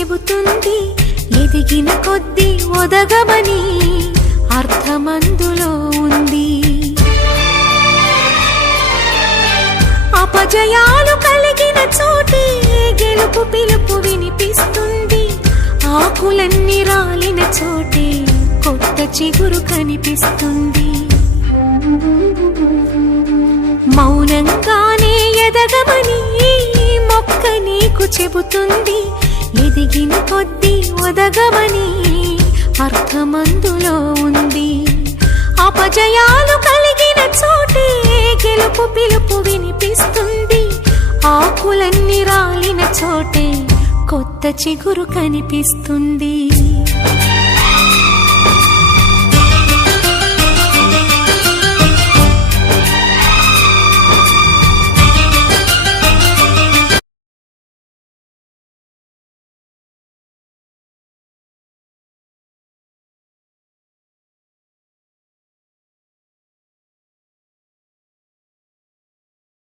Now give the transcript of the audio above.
చెబుతుంది, ఎదిగిన కొద్దీ ఒదగమని అర్థమందులో ఉంది. అపజయాలు కలిగిన చోటే గెలుపు పిలుపు వినిపిస్తుంది, ఆకులన్నీ రాలిన చోటే కొత్త చిగురు కనిపిస్తుంది. మౌనంగానే ఎదగమని మొక్క నీకు చెబుతుంది, ఎదిగిన కొద్దీ ఒదగమని అర్థమందులో ఉంది. అపజయాలు కలిగిన చోటే గెలుపు పిలుపు వినిపిస్తుంది, ఆకులన్నీ రాలిన చోటే కొత్త చిగురు కనిపిస్తుంది.